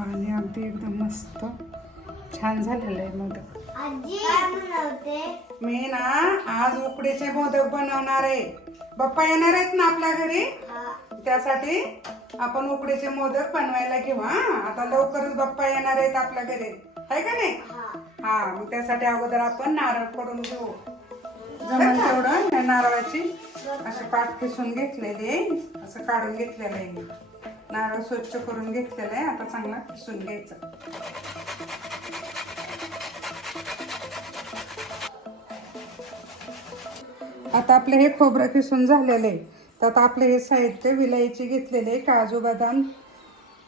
आणि अगदी एकदम मस्त. छान झालेलं आहे मोदक. आजी काय बनवते? मी ना आज उकडीचे मोदक बनवणार आहे. बाप्पा येणार आहेत ना आपल्या घरी? त्यासाठी आपण उकडीचे मोदक बनवायला घेऊ हा. आता लवकरच बाप्पा येणार आहेत आपल्या घरी. आहे का नाही? हा. मग त्यासाठी अगोदर आपण नारळ फोडून घेऊ. जमेल तेवढं. या नारळाची अशी पाठ खिसून घेतलेली आहे. असं काढून घेतलेलं आहे नारळ स्वच्छ करून घेतलेलं आहे. आता चांगला किसून घ्यायचा. आता आपले हे खोबरं किसून झालेलं आहे. तर आता आपले हे साहित्य विलायची घेतलेले काजू बदाम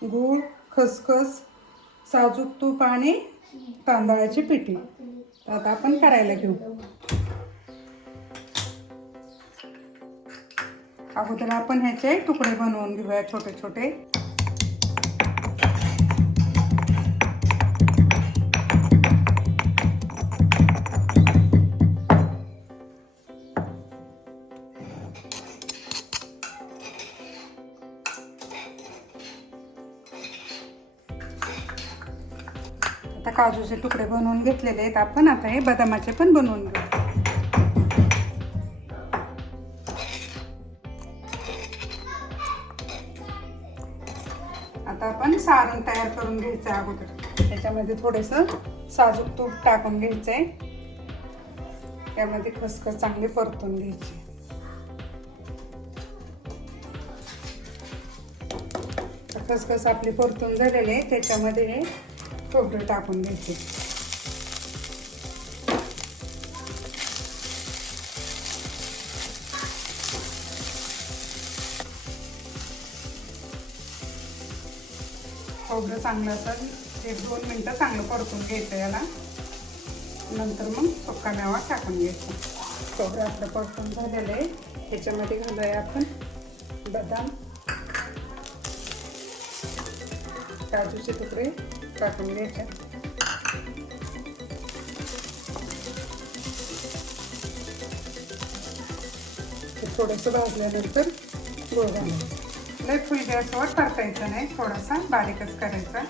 गूळ खसखस साजूक तूप आणि तांदळाची पिठी. आता आपण करायला घेऊ. अगोदर आपण ह्याचे तुकडे बनवून घेऊया छोटे छोटे. आता काजूचे तुकडे बनवून घेतलेले आहेत आपण. आता हे बदामाचे पण बनवून घेऊ. सारण तयार करून घ्यायचं आहे अगोदर. त्याच्यामध्ये थोडंसं साजूक तूप टाकून घ्यायचंय. त्यामध्ये खसखस चांगली परतून घ्यायची. खसखस आपली परतून झालेली आहे. त्याच्यामध्ये हे खोबरं टाकून घ्यायचे. खोबरं चांगलं असं एक दोन मिनटं चांगलं परतून घ्यायचं याला. नंतर मग सुक्का मेवा टाकून घ्यायचा. खोबरं आपलं परतून झालेलं आहे. ह्याच्यामध्ये घालूया आपण बदाम काजूचे तुकडे टाकून घ्यायचे. थोडंसं भाजल्यानंतर गोळ घालायचं. लय फुल गॅसवर परतायचं नाही थोडासा बारीकच करायचा.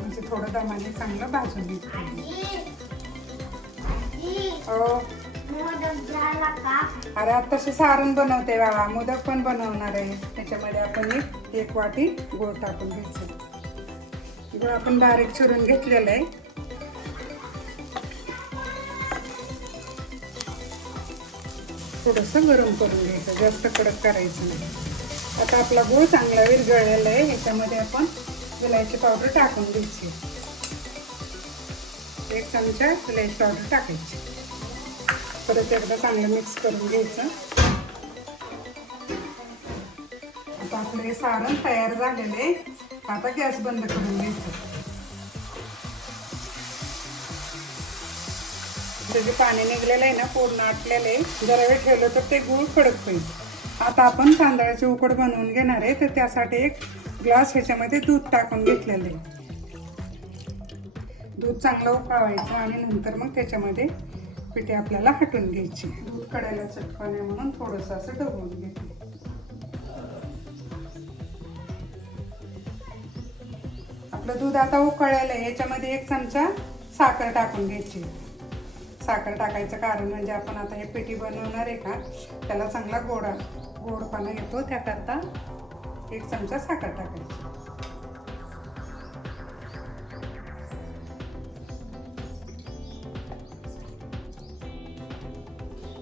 म्हणजे थोडं दमाने चांगलं भाजून घ्यायचं. हो. अरे आत्ताशी सारण बनवते बाबा मोदक पण बनवणार आहे. त्याच्यामध्ये आपण एक एक वाटी गोळ टाकून घ्यायचं. गोळ आपण बारीक चिरून घेतलेलं आहे. थोडंसं गरम करून घ्यायचं जास्त कडक करायचं नाही. आता आपला गूळ चांगला विरघळलेला आहे ह्याच्यामध्ये आपण विलायची पावडर टाकून घ्यायची. एक चमचा विलायची पावडर टाकायची. परत एकदा चांगलं मिक्स करून घ्यायचं. आता आपलं हे सारण तयार झालेलं आहे. आता गॅस बंद करून घ्यायचं. जे पाणी निघलेलं आहे ना पूर्ण आटलेलं आहे जरा वेळ ठेवलं तर ते गूळ कडक होईल. आता आपण तांदळाची उकड बनवून घेणार आहे तर त्यासाठी एक ग्लास ह्याच्यामध्ये दूध टाकून घेतलेलं आहे. दूध चांगलं उकळवायचं आणि नंतर मग त्याच्यामध्ये पिठे आपल्याला हटून घ्यायची. दूध कडायला चटकन आहे म्हणून थोडंसं असं डबवून घेते. आपलं दूध आता उकळलेलं आहे याच्यामध्ये एक चमचा साखर टाकून घ्यायची. साखर टाकायचं कारण म्हणजे आपण आता हे पिठी बनवणार आहे का त्याला चांगला गोडा गोडपणा येतो त्याकरता एक चमचा साखर टाकायची.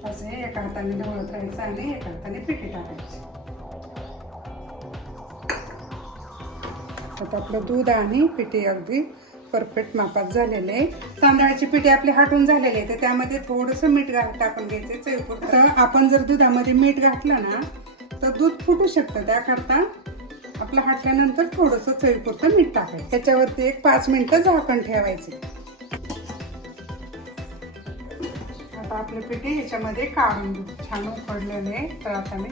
असं हे एका हाताने ढवळत राहायचं आणि एका हाताने पिठी टाकायची. आता आपलं दूध आणि पिठी अगदी परफेक्ट मापात झालेले आहे. तांदळाची पिठी आपली हाटून झालेली आहे तर त्यामध्ये थोडंसं मीठ घाल टाकून घ्यायचं. चवीपुरतं आपण जर दुधामध्ये मीठ घातलं ना तर दूध फुटू शकतं. त्याकरता आपलं हाटल्यानंतर थोडंसं चवीपुरतं मीठ टाकायचं. त्याच्यावरती एक पाच मिनटं झाकण ठेवायचे. आता आपली पिठी याच्यामध्ये काढून छान उकडलेलं आहे. तर आता मी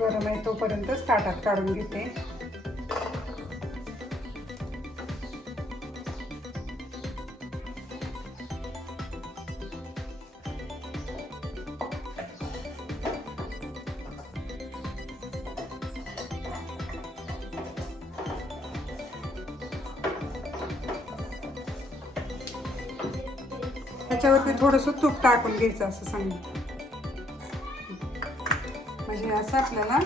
गरम आहे तोपर्यंतच ताटात काढून घेते. त्याच्यावरती थोडंसं तूप टाकून घ्यायचं असं सांगितलं. म्हणजे असं आपल्याला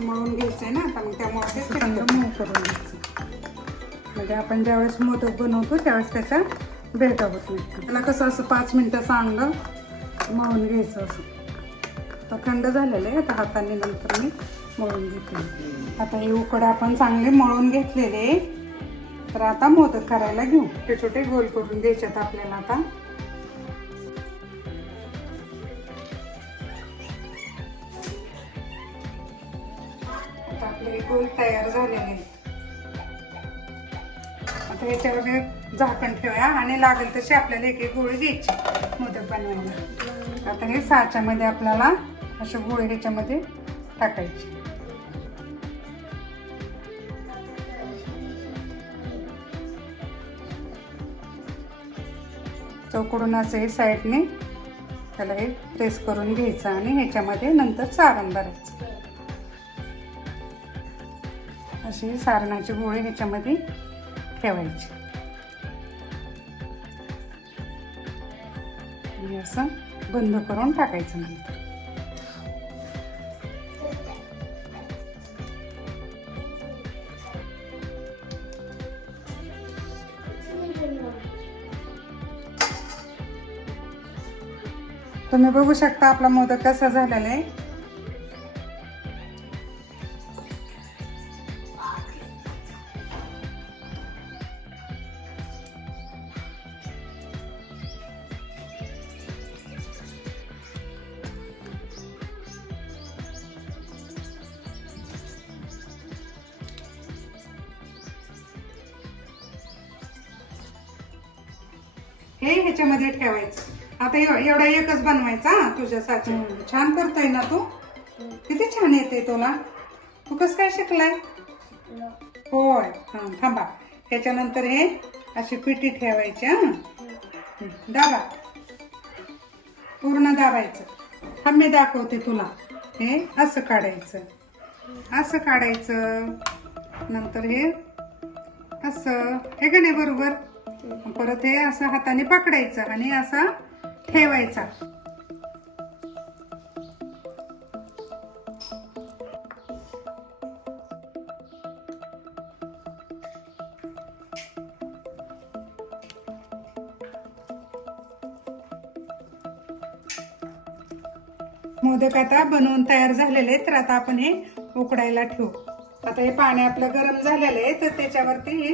मळून घ्यायचं आहे ना आता मग त्यामुळे ते चांगलं मऊ करून घ्यायचं. म्हणजे आपण ज्यावेळेस मोदक बनवतो त्यावेळेस त्याचा भेटा होत नाही. त्याला कसं असं पाच मिनटं चांगलं मळून घ्यायचं असं. आता थंड झालेलं आहे आता हाताने नंतर मी मळून घेते आता हे उकड आपण चांगले मळून घेतलेले. तर आता मोदक करायला घेऊ. छोटे छोटे गोल करून घ्यायच्यात आपल्याला आता. आपले गोल तयार झालेले आहेत. आता ह्याच्यावर झाकण ठेवूया आणि लागेल तशी आपल्याला एक एक गोळी घ्यायची मोदक बनवायला. आता हे साच्यामध्ये आपल्याला असे गोळे ह्याच्यामध्ये टाकायचे. चौकडून असं हे साईडने त्याला हे प्रेस करून घ्यायचं आणि ह्याच्यामध्ये नंतर सारण भरायचं. अशी सारणाची गोळी ह्याच्यामध्ये ठेवायची. असं बंद करून टाकायचं नंतर. तुम्ही बघू शकता आपला मोदक कसा झालेला आहे. हे ह्याच्यामध्ये ठेवायचं. आता एव- एवढा एकच बनवायचा हा तुझ्या साच्यामध्ये छान करतोय ना तू? किती छान येते तुला तू कसं काय शिकलाय? होय. हा थांबा. त्याच्यानंतर हे अशी पिठी ठेवायची हा. दाबा. पूर्ण दाबायचं. हा मी दाखवते तुला. हे असं काढायचं. असं काढायचं. नंतर हे असं. हे का नाही बरोबर? परत हे असं हाताने पकडायचं आणि असा ठेवायचा. मोदक आता बनवून तयार झालेले आहेत तर आता आपण हे उकडायला ठेवू. आता हे पाणी आपलं गरम झालेलं आहे तर त्याच्यावरती हे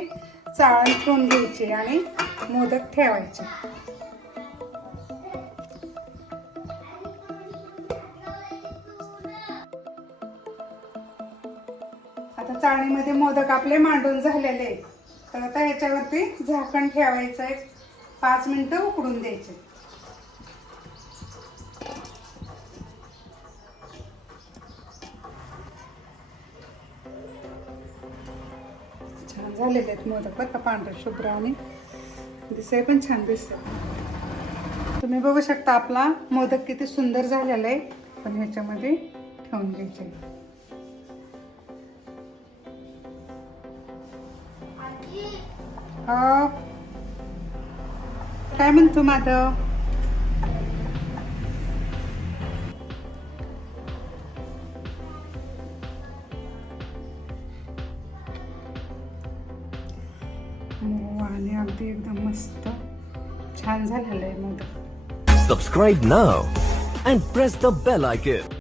चाळण ठेवून घ्यायची आणि मोदक ठेवायचे. आता चाळणीमध्ये मोदक आपले मांडून झालेले आहेत. तर आता ह्याच्यावरती झाकण ठेवायचं आहे. पाच मिनिटं उकडून द्यायचे. झालेले आहेत मोदक बरं का पांढरे शुभ्र आणि दिसाय पण छान दिसते तुम्ही बघू शकता आपला मोदक किती सुंदर झालेला आहे. पण ह्याच्यामध्ये ठेवून घ्यायचे. काय म्हणतो माधव? आणि अगदी एकदम मस्त छान झालेलं आहे modak Subscribe now and press the bell icon.